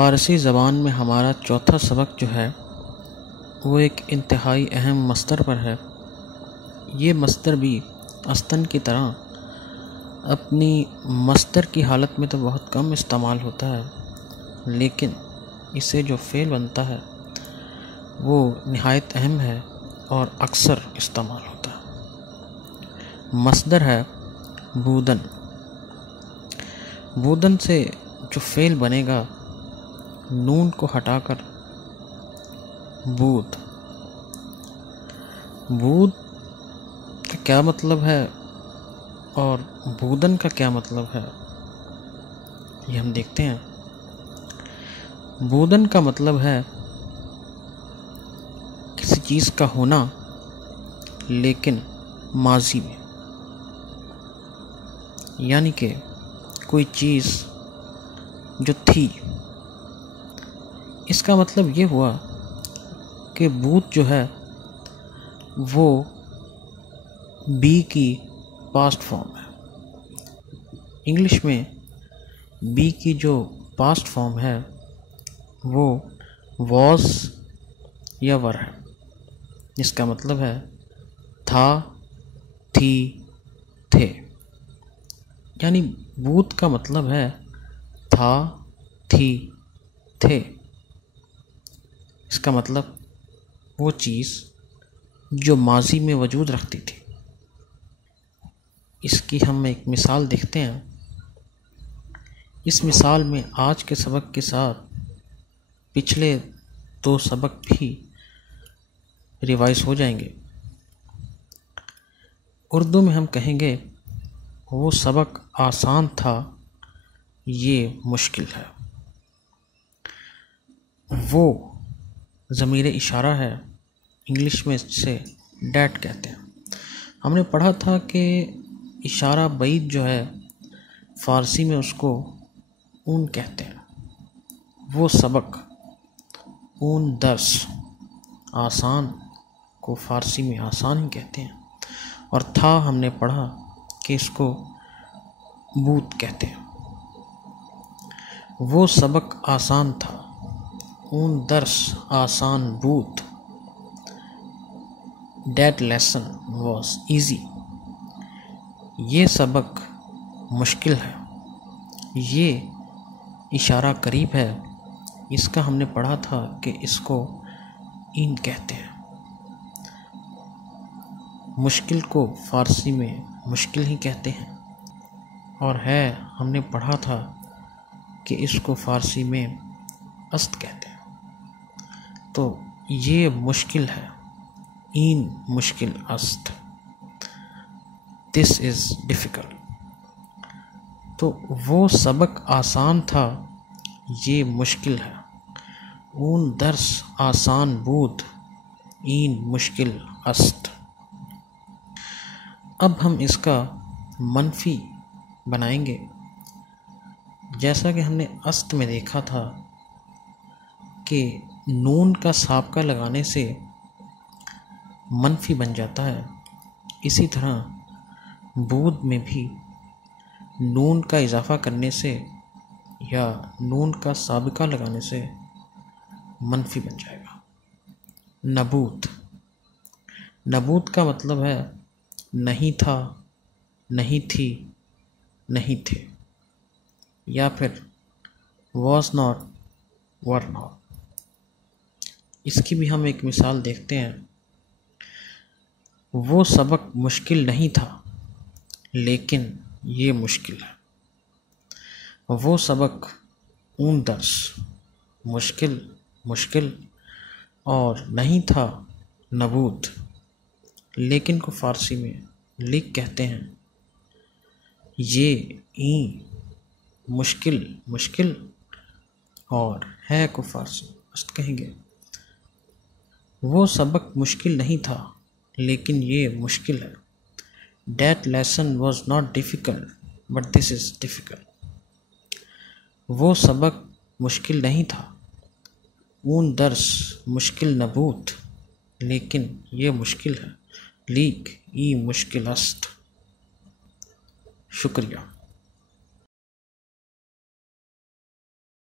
फ़ारसी ज़बान में हमारा चौथा सबक जो है वो एक इंतहाई अहम मस्दर पर है। ये मस्दर भी अस्तन की तरह अपनी मस्दर की हालत में तो बहुत कम इस्तेमाल होता है, लेकिन इसे जो फ़ेल बनता है वो निहायत अहम है और अक्सर इस्तेमाल होता है। मस्दर है बूदन। बूदन से जो फ़ेल बनेगा, नून को हटाकर बूद। बूद का क्या मतलब है और बूदन का क्या मतलब है, ये हम देखते हैं। बूदन का मतलब है किसी चीज़ का होना लेकिन माजी में, यानी कि कोई चीज़ जो थी। इसका मतलब ये हुआ कि बूद जो है वो बी की पास्ट फॉर्म है। इंग्लिश में बी की जो पास्ट फॉर्म है वो वॉज या वर है। इसका मतलब है था, थी, थे। यानी बूद का मतलब है था, थी, थे। इसका मतलब वो चीज़ जो माजी में वजूद रखती थी। इसकी हम एक मिसाल देखते हैं। इस मिसाल में आज के सबक के साथ पिछले 2 सबक भी रिवाइज हो जाएंगे। उर्दू में हम कहेंगे वो सबक आसान था, ये मुश्किल है। वो ज़मीर इशारा है, इंग्लिश में इसे डैट कहते हैं। हमने पढ़ा था कि इशारा बईद जो है फ़ारसी में उसको ऊन कहते हैं। वो सबक ऊन दर्स, आसान को फ़ारसी में आसान ही कहते हैं। और था हमने पढ़ा कि इसको बूत कहते हैं। वो सबक आसान था, ऊन दर्स आसान बूत। That lesson was easy। ये सबक मुश्किल है। ये इशारा करीब है। इसका हमने पढ़ा था कि इसको इन कहते हैं। मुश्किल को फ़ारसी में मुश्किल ही कहते हैं। और है हमने पढ़ा था कि इसको फ़ारसी में अस्त कहते हैं। तो ये मुश्किल है, इन मुश्किल अस्त। This is difficult. तो वो सबक आसान था, ये मुश्किल है। ऊन दर्स आसान बूद, इन मुश्किल अस्त। अब हम इसका मनफी बनाएंगे। जैसा कि हमने अस्त में देखा था कि नून का साबका लगाने से मनफी बन जाता है, इसी तरह बूद में भी नून का इजाफ़ा करने से या नून का साबिका लगाने से मनफी बन जाएगा। नबूत। नबूत का मतलब है नहीं था, नहीं थी, नहीं थे, या फिर वॉज नॉट, वर नॉट। इसकी भी हम एक मिसाल देखते हैं। वो सबक मुश्किल नहीं था, लेकिन ये मुश्किल है। वो सबक ऊन दर्स मुश्किल, मुश्किल और नहीं था नबूद, लेकिन को फ़ारसी में लिख कहते हैं। ये ई मुश्किल, मुश्किल और है को फ़ारसी अस्त कहेंगे। वो सबक मुश्किल नहीं था, लेकिन ये मुश्किल है। That lesson was not difficult, but this is difficult। वो सबक मुश्किल नहीं था, ऊन दर्स मुश्किल नबूत, लेकिन ये मुश्किल है। लीक ई मुश्किल अस्त। शुक्रिया।